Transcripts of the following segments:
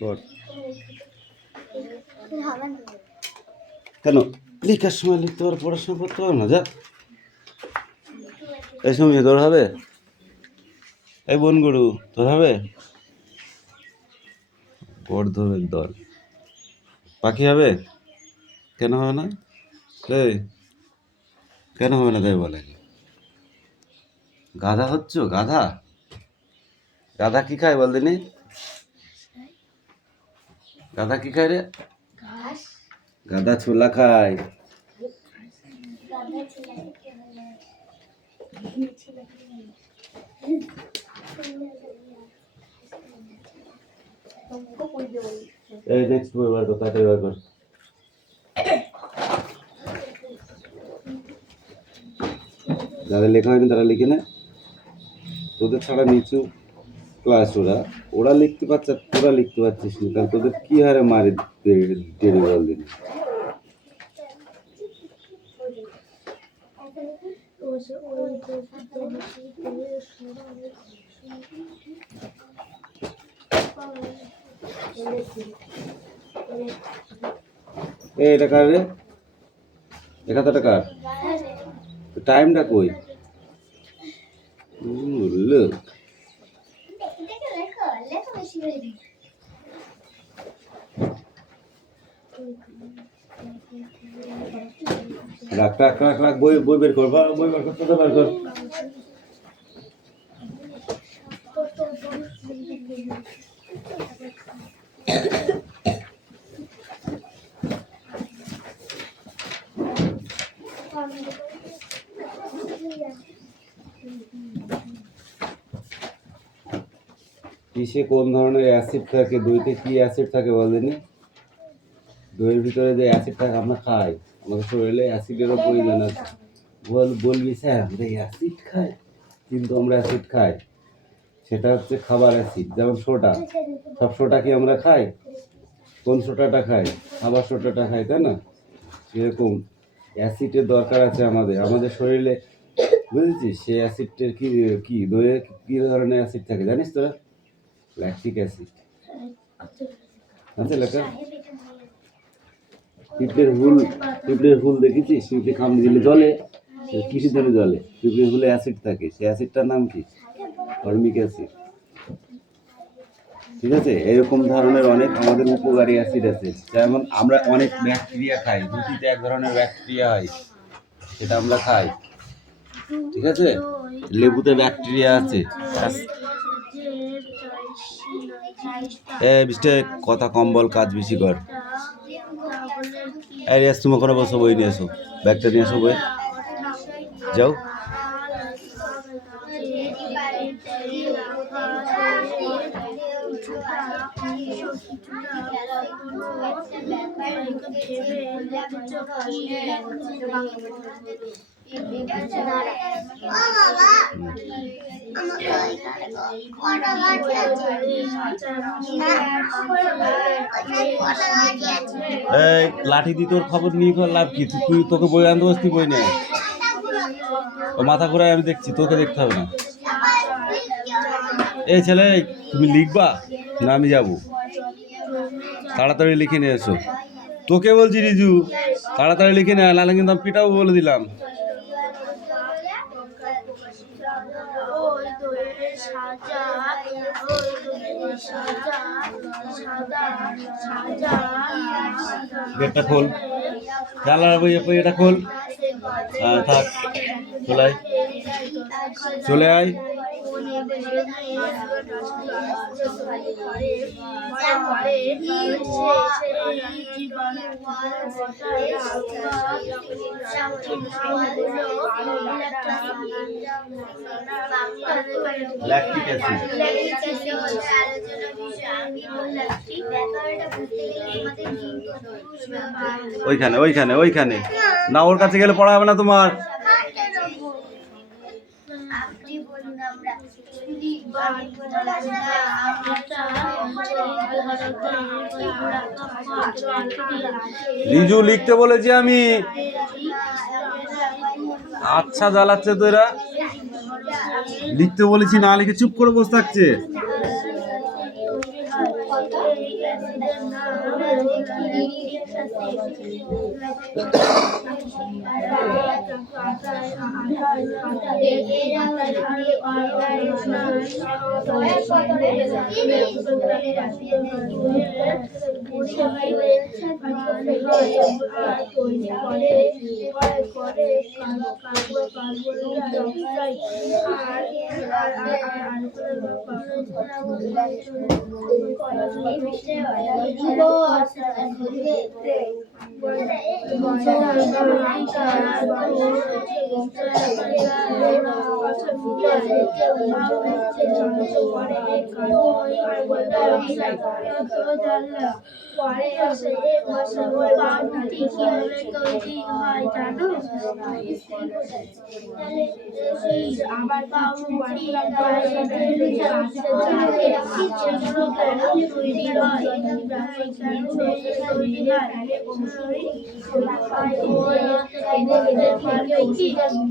কর। কেন লেখার সময় লিখতে পারো, পড়াশোনা করতে পারো না? যা, এই সময় তোর হবে? এই বনগুরু তোর হবে? বর্ধমের দল পাখি হবে? কেন হবে না? এই কেন হবে না তাই বলে? গাধা হচ্ছ? গাধা? গাধা কি খায় বল দিনি? গাধা কি খায় রে? গাধা ছোলা খায়। এই নেক্সট বই বার কর, তাড়াতাড়ি বার কর। যাদের লেখা হয়নি তারা লিখে নে। তোদের ছাড়া নিচু ক্লাস, ওরা লিখতে পারছে, তোরা লিখতে পারছিস না, তাহলে তোদের কি হারে মারি দেরি বল দিন। এটা কার রে? এ খাতাটা কার? টাইমটা কই? লোক রাখ রাখ রাখ রাখ, বই বই বের কর, বই বের কর, তোদের বের কর। কিসে কোন ধরনের অ্যাসিড থাকে? দইতে কি অ্যাসিড থাকে বল দিনি? দইয়ের ভিতরে যে অ্যাসিড থাকে আমরা খাই, আমাদের শরীরে অ্যাসিডেরও প্রয়োজন আছে। বলবি স্যার আমরা অ্যাসিড খাই, কিন্তু আমরা অ্যাসিড খাই, সেটা হচ্ছে খাবার অ্যাসিড। যেমন সোডা, সব সোডা কি আমরা খাই? কোন সোডাটা খাই? খাবার সোডাটা খাই, তাই না? সেরকম অ্যাসিডের দরকার আছে আমাদের আমাদের শরীরে, বুঝেছিস? সেই অ্যাসিডের কি কি দইয়ে কি ধরনের অ্যাসিড থাকে জানিস তোরা? ল্যাকটিক অ্যাসিড আছে লেখা। পিঁপড়ের হুল দেখেছিস? পিঁপড়ে কামড়ে দিলে জলে, কিসের জন্য জলে? পিঁপড়ের হুলে অ্যাসিড থাকে, সেই অ্যাসিডটার নাম কি? Formic acid. ঠিক আছে, এরকম ধরনের অনেক আমাদের উপকারী অ্যাসিড আছে। যেমন আমরা অনেক ব্যাকটেরিয়া খাই, রুটিতে এক ধরনের ব্যাকটেরিয়া হয়, সেটা আমরা খাই। ঠিক আছে, লেবুতে ব্যাকটেরিয়া আছে। কথা কম বল, কাজ বেশি কর। তুমি ওখানে বসো, বই নিয়ে এসো, ব্যাগটা নিয়ে এসো, বই যাও। এই লাঠি দিয়ে তোর খবর নিয়ে লাভ কি? তুই তোকে বই আনতে বসতি, বই নেই, ও মাথা ঘুরায় আমি দেখছি, তোকে দেখতে হবে না। এই ছেলে, তুমি লিখবা না আমি যাব? তাড়াতাড়ি লিখে নিয়ে এসো, তোকে বলছি রিজু, তাড়াতাড়ি লিখে নে, নাহলে কিন্তু আমি পিটাও বলে দিলাম। গেটটা খোল, জানলার বই এটা খোল। থাক, চলে আয়। ল্যাকটিক অ্যাসিড ওইখানে ওইখানে ওইখানে না, ওর কাছে গেলে পড়া হবে না তোমার। রিজু লিখতে বলেছি আমি। আচ্ছা জ্বালাচ্ছে তো এরা, লিখতে বলেছি, না লিখে চুপ করে বসে থাকছে। পরে পাউরুটি কিভাবে তৈরি হয় জানো? আবার পাউরুটি সেগুলো কেন তৈরি হয়? তৈরি হয় এদের ফলে কি জানো?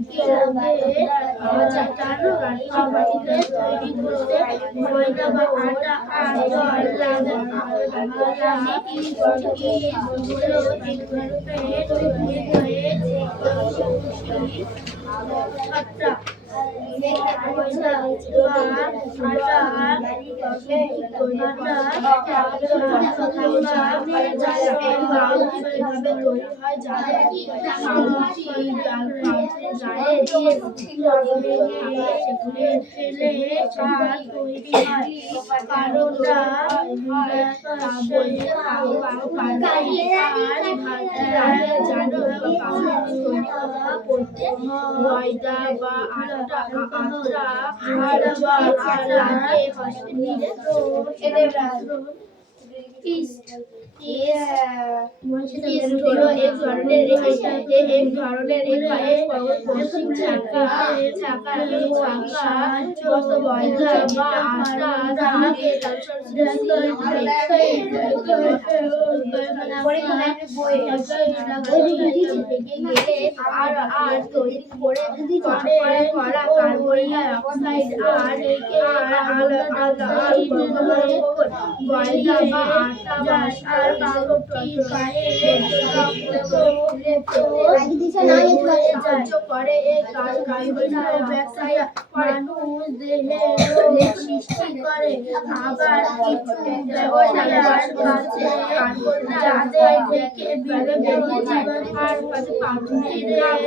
রান্নাবাড়িতে তৈরি করতে ময়দা বা আটা আর জল লাগে। ময়দা বা আটা আর জল লাগে হলো এক ধরনের পশ্চিম ছাকা ময়দা বা আটা আর তৈরি করে করা কার্বন ডাই অক্সাইড আর আলাদা ময়দা বা আটা আর পাউরুটি করে এই কার্বন ডাই অক্সাইড মানুষ দেহে রোগ সৃষ্টি করে। আবার কিছু যাদের থেকে বিরত জীবন আর এদের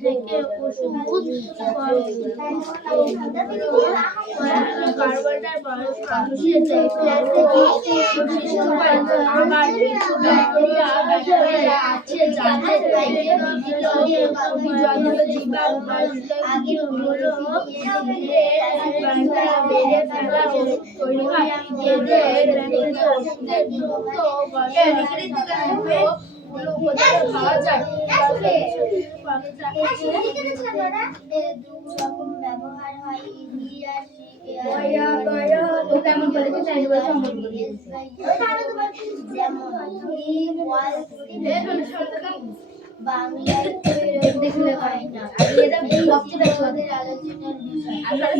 থেকে ওষুধ কার্বন ডাই মানুষের আবার কিছু ব্যাকটেরিয়া আছে যাদের থেকে জীবাণু বেড়ে ফেলা তৈরি হয়। এদের খাওয়া যায়। ব্যবহার হয় বাংলায় দেখলে হয় না। আমাদের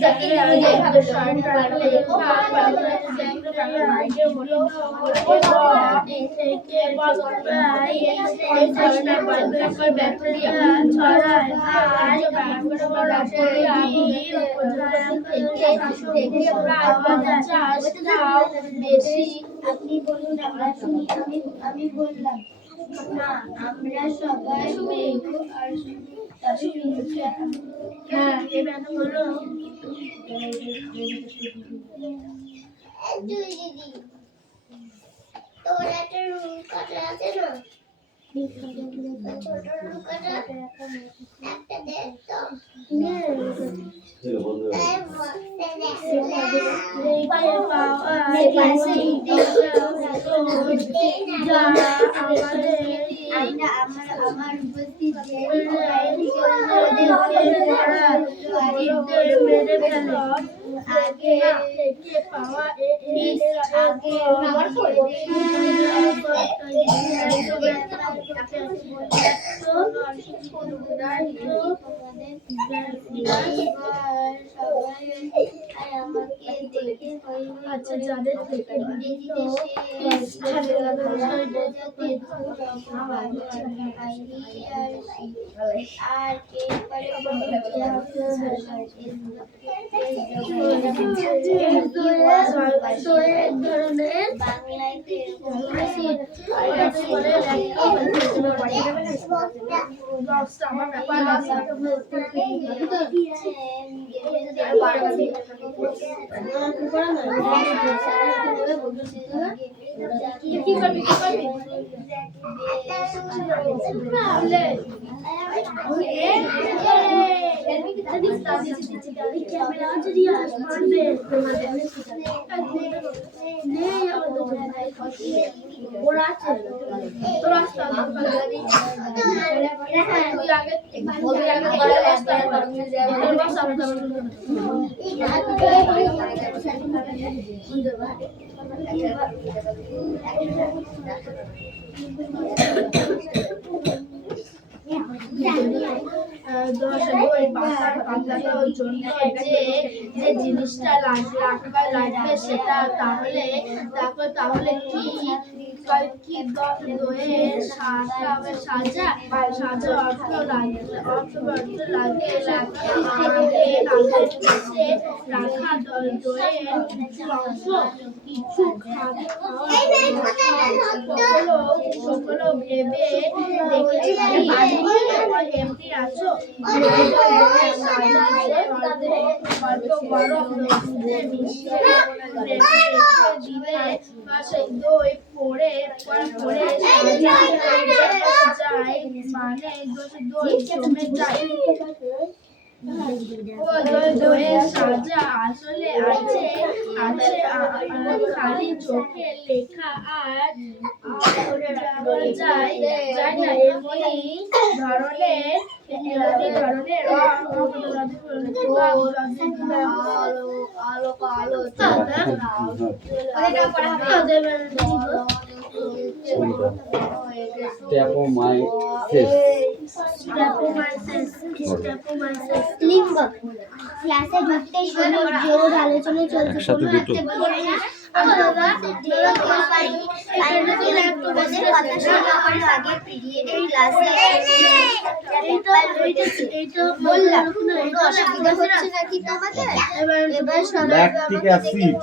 আলোচনার আপনি বলুন আমরা শুনি। আমি বললাম না আমরা সবাই হ্যাঁ এবার হলো দিদি তোর একটা রুম কাটা আছে না ছোট রুম কাটা একটা দে তো আমার উপস্থিত আগে থেকে পাওয়া আমাকে দেখে আছে যাদের থেকে ভিন্ন স্থানীয় প্রজাতির আর এরপরে ধরনের বাংলায় আমার ব্যাপার আছে কি করবি যে জিনিসটা রাখবার লাগবে সেটা তাহলে তাহলে কি দইয়ের সাজা অর্থ লাগে রাখা দইয়ের অংশ কিছু সকল ভেবে দেখেছি এমনি আছো দই পড়ে যায় মানে দই জমে যায় দইয়ের সাজা আসলে আছে খালি চোখে লেখা আর যায় না এমনি ধরনের লিঙ্গ ক্লাসে ঢুকতেই শুরু জোর আলোচনা চলছে একসাথে দুটো ল্যাকটিক অ্যাসিড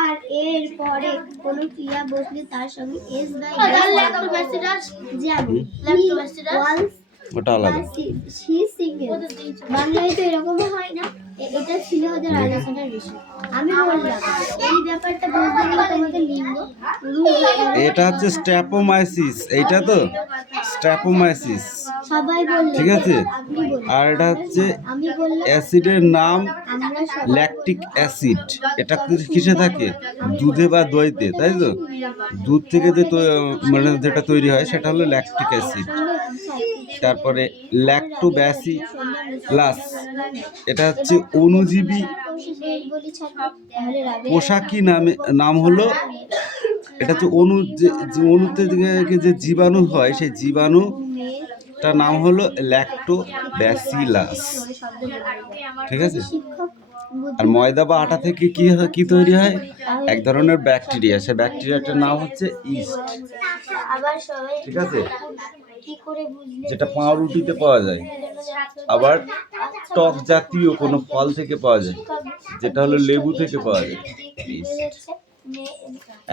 আর এর পরে কোন ক্রিয়া বসলে তার সঙ্গে এস বা ওটা আলাদা বাংলায় তো এরকম হয় না। এটা ছিল ওদের আলোচনার বিষয়। আমি বললাম এই ব্যাপারটা বুঝতে গেলে তোমাদের লিঙ্গ এটা হচ্ছে স্ট্র্যাপোমাইসিস, এইটা তো স্ট্র্যাপোমাইসিস, সবাই বললেন, ঠিক আছে। আপনি বললেন, আর এটা হচ্ছে আমি বললাম, অ্যাসিডের নাম আমরা সবাই ল্যাকটিক অ্যাসিড। এটা কিসে থাকে? দুধে বা দইতে, তাই তো? দুধ থেকে যে মানে যেটা তৈরি হয় সেটা হলো ল্যাকটিক অ্যাসিড। তারপরে ল্যাক্টোব্যাসিলাস, এটা হচ্ছে অণুজীবী পোশাকি নাম হলো, এটা হচ্ছে অণুতে যে জীবাণু হয় সেই জীবাণুটার নাম হলো ল্যাক্টোব্যাসিলাস, ঠিক আছে। আর ময়দা বা আটা থেকে কি তৈরি হয়? এক ধরনের ব্যাকটেরিয়া, সেই ব্যাকটেরিয়াটার নাম হচ্ছে ইস্ট, ঠিক আছে, যেটা পাউরুটিতে পাওয়া যায়। আবার টক জাতীয় কোনো ফল থেকে পাওয়া যায়, যেটা হলো লেবু থেকে পাওয়া যায়।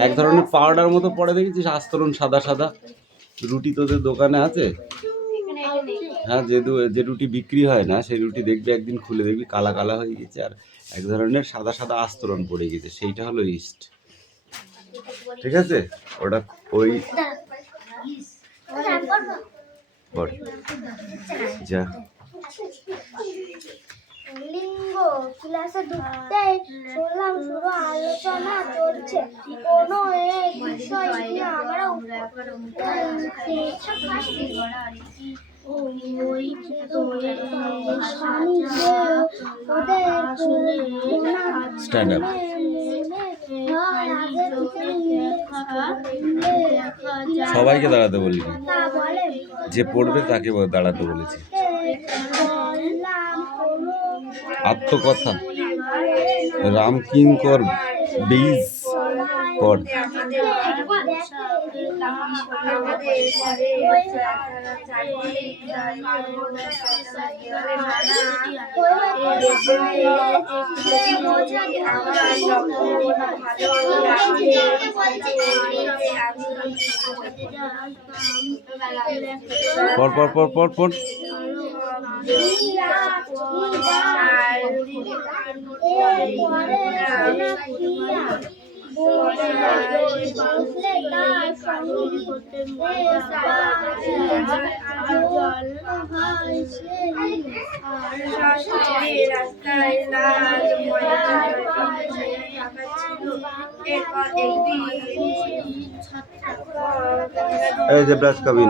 এক ধরনের পাউডার মতো পড়ে, দেখেছিস আস্তরণ সাদা সাদা? রুটি তোদের দোকানে আছে? হ্যাঁ, যে রুটি বিক্রি হয় না সেই রুটি দেখবি একদিন খুলে দেখবি কালা কালা হয়ে গেছে আর এক ধরনের সাদা সাদা আস্তরণ পড়ে গেছে, সেইটা হলো ইস্ট, ঠিক আছে। ওটা ওই যা লিঙ্গ ক্লাসে ঢুকতেই শুনলাম শুরু আলোচনা চলছে কোনো এক বিষয় নিয়ে। আমরা সবাইকে দাঁড়াতে বলি, যে পড়বে তাকে দাঁড়াতে বলেছি। আত্মকথা রাম কিঙ্কর বীজ পট পর পর পর পর পর এই যে ব্রাশ কাবিন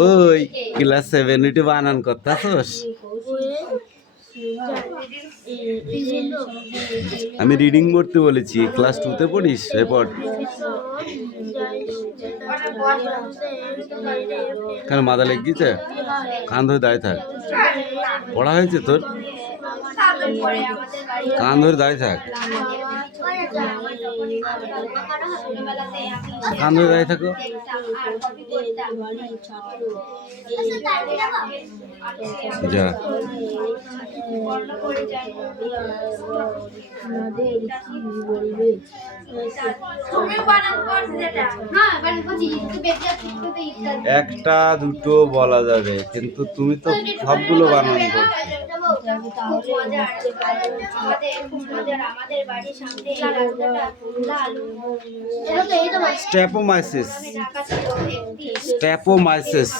ওই ক্লাস 7 উঠে বানান করতাছস আমি রিডিং পড়তে বলেছি ক্লাস 2 তে পড়িস এরপর কেন মাথা লেগেছে কান ধরে দাঁড়িয়ে থাক পড়া হয়েছে তোর কান ধরে দাঁড়িয়ে থাক কান ধরে দাঁড়িয়ে থাকো যা একটা দুটো বলা যাবে কিন্তু তুমি তো সবগুলো বানান করছো স্ট্যাপোমাইসিস স্ট্যাপোমাইসিস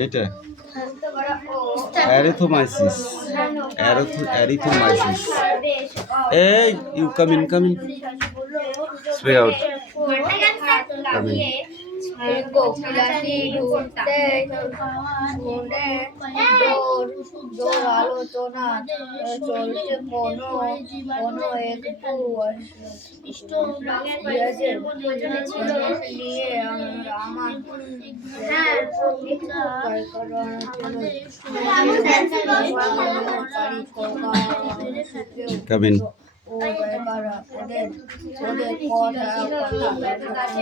এইটা অ্যারিথোমাইসিস অ্যারিথোমাইসিস এই you come in spray out কোকিলাটি ঢুকতে শুনে জোর আলোচনা চলছে কোনো একটু নিয়ে আমার কামিন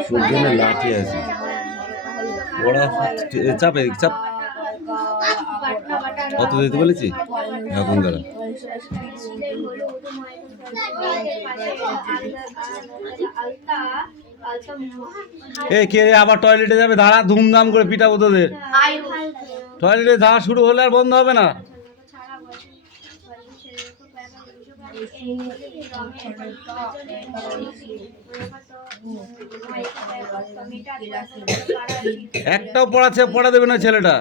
সুন্দর লাঠি আছে বড় চাপ এদিক চাপ কত দিতে বলেছি এখন দাঁড়া এই কে রে আবার টয়লেটে যাবে দাঁড়া ধুমধাম করে পিটাবো তোদের টয়লেটে যাওয়া শুরু হলে আর বন্ধ হবে না একটাও পড়া দেবে না ছেলেটা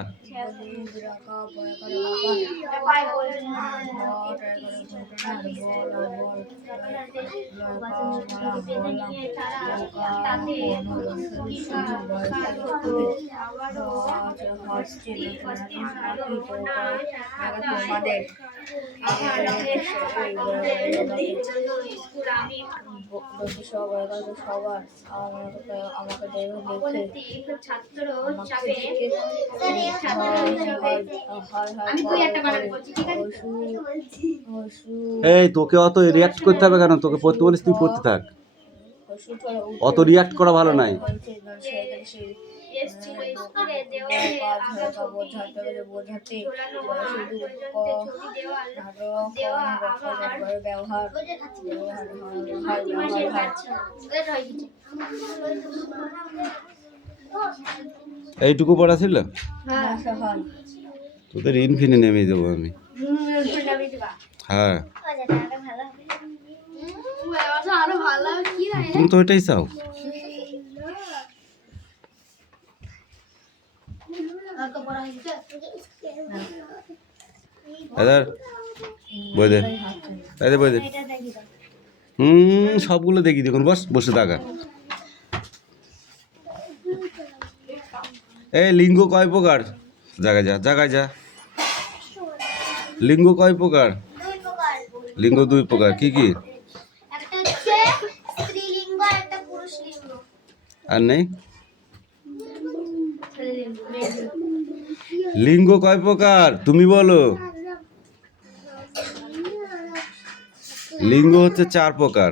এই তোকে অত রিয়াক্ট করতে হবে কেন? তোকে পড়তে বলিস, তুই পড়তে থাক। অত রিয়াক্ট করা ভালো নাই। এইটুকু পড়া ছিল? তোদের ইনফিনি নেমে দেবো আমি। হ্যাঁ, আরো ভালো কি তুমি তো ওইটাই চাও। বই দে, বই দে। সবগুলো দেখি দেখুন, বস বসে থাকা। এই লিঙ্গ কয় প্রকার? জায়গায় যা, জায়গায় যা। লিঙ্গ কয় প্রকার? লিঙ্গ 2 প্রকার। কি কি? একটা হচ্ছে স্ত্রীলিঙ্গ আর একটা পুরুষলিঙ্গ। আর নেই? লিঙ্গ কয় প্রকার তুমি বলো? লিঙ্গ হচ্ছে 4 প্রকার।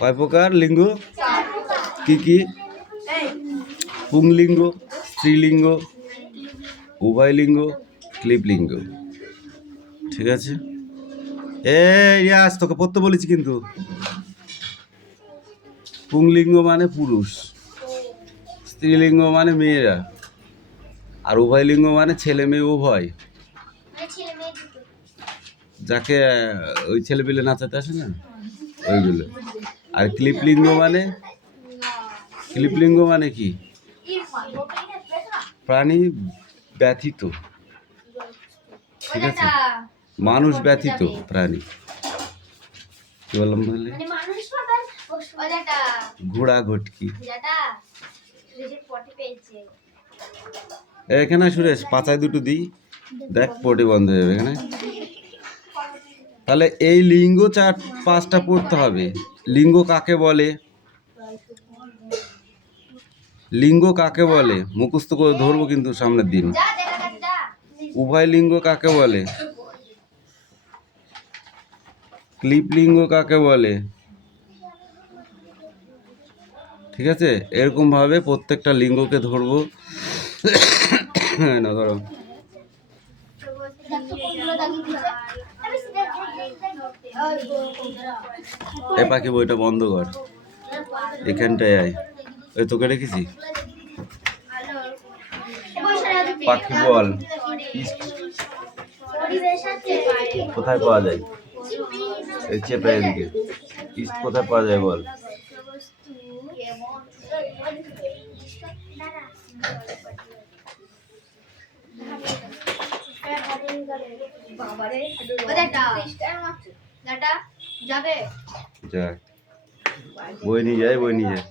কয় প্রকার লিঙ্গ? কি কি? পুংলিঙ্গ, স্ত্রীলিঙ্গ, উভয়লিঙ্গ, ক্লিপলিঙ্গ। ঠিক আছে? ইয়াস, তোকে পড়তে বলেছি কিন্তু। পুংলিঙ্গ মানে পুরুষ, স্ত্রীলিঙ্গ মানে মেয়েরা, আর উভয়লিঙ্গ মানে ছেলে মেয়ে উভয়। যাকে ওই ছেলে পেলে নাচাতে আসে না, ওইগুলো। আর ক্লিপলিঙ্গ মানে? ক্লিপলিঙ্গ মানে কি? প্রাণী ব্যথিত। ঠিক আছে? মানুষ ব্যথিত প্রাণী। কি বললাম বলে? ঘোড়া, ঘটকি। এখানে সুরেশ পাতায় দুটো দিই, দেখ পটি বন্ধ হয়ে যাবে এখানে। তাহলে এই লিঙ্গ 4-5টা পড়তে হবে। লিঙ্গ কাকে বলে? লিঙ্গ কাকে বলে মুখস্থ করে ধরবো কিন্তু সামনের দিন। উভয় লিঙ্গ কাকে বলে? ক্লিপলিঙ্গ কাকে বলে? ঠিক আছে? এরকম ভাবে প্রত্যেকটা লিঙ্গকে ধরবো। না ধরো, এ পাখি বইটা বন্ধ কর, এখানটায় আয়। ওই তোকে রেখেছি। পাখি বল কোথায় পাওয়া যায়? এই চেপে এদিকে। ইস্ট কোথায় পাওয়া যায় বল? বই নিয়ে যায়, বই নিয়ে যায়।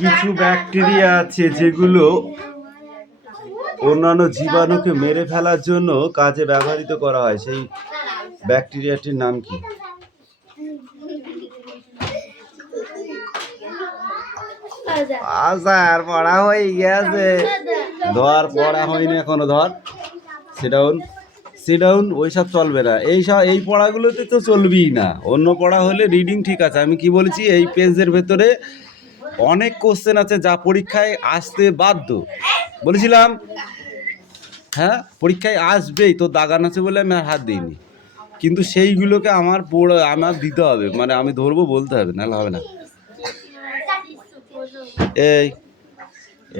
কিছু ব্যাকটেরিয়া আছে যেগুলো অন্যান্য জীবাণুকে মেরে ফেলার জন্য কাজে ব্যবহৃত করা হয়। সেই ব্যাকটেরিয়াটির নাম কি? আচ্ছা, আর পড়া হয়ে গেছে। ধর, পড়া হয়নি এখনো, ধর। Sit down. ওইসব চলবে না। এই পড়াগুলোতে তো চলবেই না। অন্য পড়া হলে রিডিং ঠিক আছে। আমি কি বলেছি, এই পেজের ভেতরে অনেক কোশ্চেন আছে যা পরীক্ষায় আসতে বাধ্য। বলেছিলাম, হ্যাঁ, পরীক্ষায় আসবেই। তো দাগান আছে বলে আমি আর হাত দিইনি, কিন্তু সেইগুলোকে আমার দিতে হবে, মানে আমি ধরবো, বলতে হবে, নাহলে হবে না।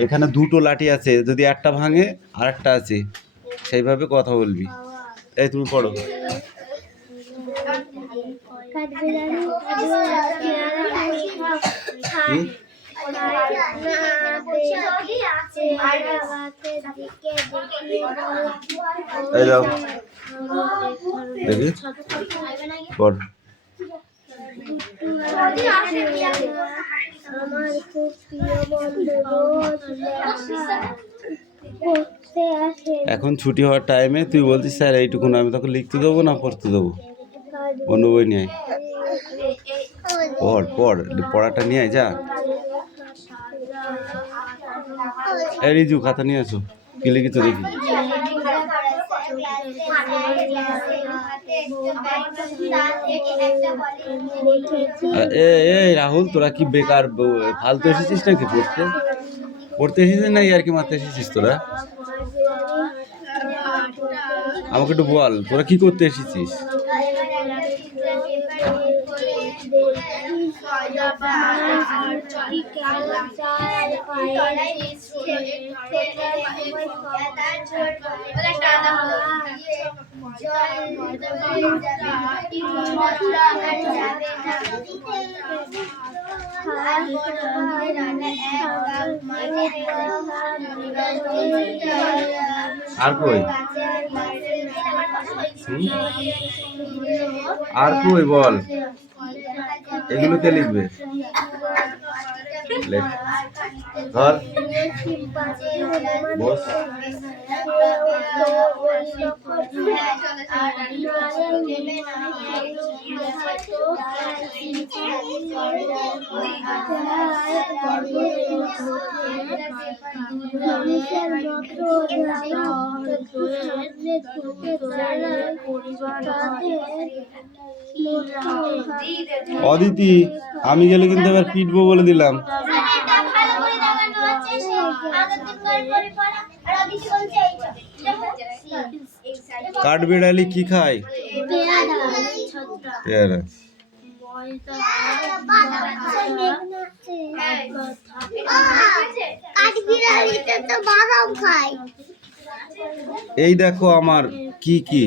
এখানে 2টো লাঠি আছে, যদি একটা ভাঙে আর একটা আছে, সেইভাবে কথা বলবি। এই তুমি পড়ো। এই যাও দেখি পড়। আমার খুব প্রিয় বন্ধু রোজ পড়তে আসে। এখন ছুটি হওয়ার টাইমে তুই বলছিস স্যার এইটুকুন, আমি তোকে লিখতে দেবো না পড়তে দেবো? অন্য বই নিয়ে আয়, পড় পড়, পড়াটা নিয়ে আয় যা। এই রিজু খাতা নিয়ে আসো, কি লিখেছো দেখি। এই রাহুল, তোরা কি বেকার ফালতু এসেছিস নাকি পড়তে? পড়তে এসেছিস না আর কি মারতে এসেছিস তোরা? আমাকে একটু বল, তোরা কি করতে এসেছিস? আর কই আর কই বল, এগুলো কে লিখবে? ধর বস। অদিতি, আমি গেলে কিন্তু এবার পিটবো বলে দিলাম। কাঠবিড়ালি কি খায়? পেয়ারা। এই দেখো আমার কি কি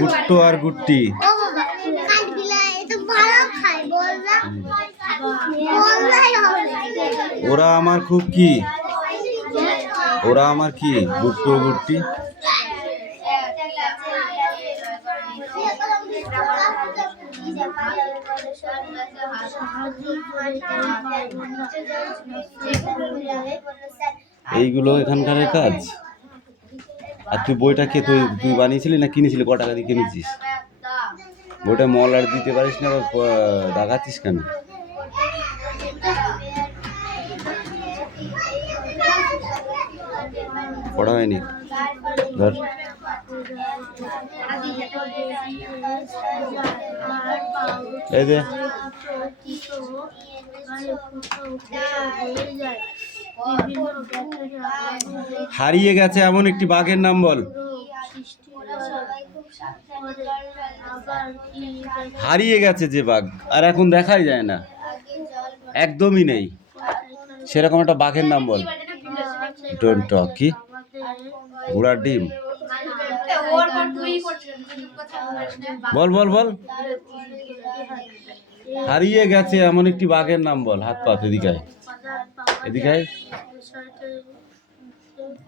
গুট্টো আর গুট্টি। ওরা আমার খুব কি, ওরা আমার কি গুট্টো গুট্টি। এইগুলো এখানকার কাজ। আর তুই বইটা কে তুই বানিয়েছিলি না কিনেছিলি? ক টাকা দিয়ে কিনেছিস? বইটা মল আর দিতে পারিস না, দেখাচ্ছিস কেন? পড়া হয়নি, ধর। এই দে। হারিয়ে গেছে এমন একটি বাঘের নাম বল। হারিয়ে গেছে যে বাঘ, আর এখন দেখাই যায় না, একদমই নেই, সেরকম একটা বাঘের নাম বল। Don't talk. কি? ঘোড়ার ডিম। বল বল বল। হারিয়ে গেছে এমন একটি বাঘের নাম বল। হাত পাত, এদিকে আয়, এদিকে আয়,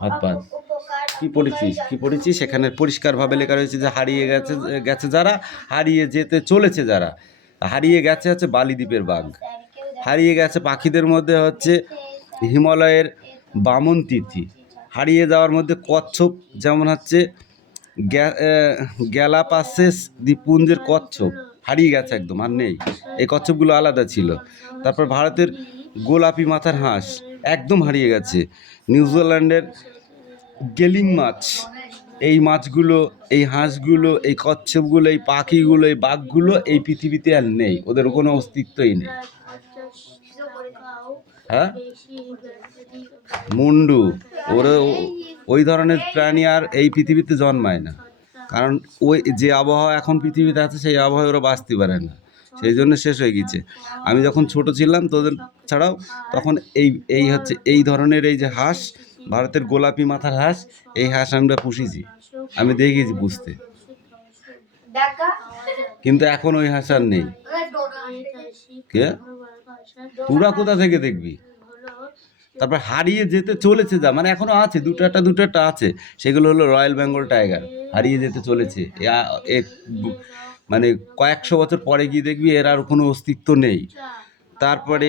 হাত পাত। কি পড়েছিস? কি পড়েছিস? সেখানে পরিষ্কারভাবে লেখা রয়েছে যে হারিয়ে গেছে যারা, হারিয়ে যেতে চলেছে যারা। হারিয়ে গেছে হচ্ছে বালিদ্বীপের বাঘ। হারিয়ে গেছে পাখিদের মধ্যে হচ্ছে হিমালয়ের বামন তিথি। হারিয়ে যাওয়ার মধ্যে কচ্ছপ, যেমন হচ্ছে গ্যালাপাগোস দ্বীপপুঞ্জের কচ্ছপ হারিয়ে গেছে, একদম আর নেই। এই কচ্ছপগুলো আলাদা ছিল। তারপর ভারতের গোলাপি মাথার হাঁস একদম হারিয়ে গেছে। নিউজিল্যান্ডের গেলিং মাছ, এই মাছগুলো, এই হাঁসগুলো, এই কচ্ছপগুলো, এই পাখিগুলো, এই বাঘগুলো এই পৃথিবীতে আর নেই, ওদের কোনো অস্তিত্বই নেই। হ্যাঁ, মুন্ডু, ওরা ওই ধরনের প্রাণী আর এই পৃথিবীতে জন্মায় না, কারণ ওই যে আবহাওয়া এখন পৃথিবীতে আছে সেই আবহাওয়ায় ওরা বাঁচতে পারে না, সেই জন্য শেষ হয়ে গেছে। আমি যখন ছোট ছিলাম তোদের ছাড়াও, তখন এই হচ্ছে এই ধরনের এই যে হাঁস, ভারতের গোলাপি মাথার হাঁস, এই হাঁস আমরা পুষেছি, আমি দেখেছি পুষতে। কিন্তু এখন ওই হাঁস আর নেই। কে তোরা কোথা থেকে দেখবি? তারপর হারিয়ে যেতে চলেছে যা, মানে এখনো আছে দুটো আছে, সেগুলো হলো রয়্যাল বেঙ্গল টাইগার, হারিয়ে যেতে চলেছে। মানে কয়েকশো বছর পরে গিয়ে দেখবি এর আর কোনো অস্তিত্ব নেই। তারপরে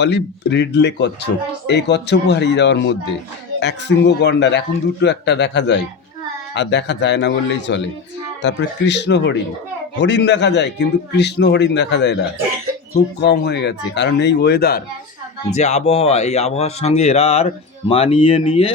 অলিভ রিডলে কচ্ছপ, এই কচ্ছপও হারিয়ে যাওয়ার মধ্যে। একশৃঙ্গ গন্ডার এখন একটা দেখা যায়, আর দেখা যায় না বললেই চলে। তারপরে কৃষ্ণ হরিণ দেখা যায়, কিন্তু কৃষ্ণ হরিণ দেখা যায় না, খুব কম হয়ে গেছে। কারণ এই ওয়েদার, যে আবহাওয়া, এই আবহাওয়ার সঙ্গে এরা আর মানিয়ে নিয়ে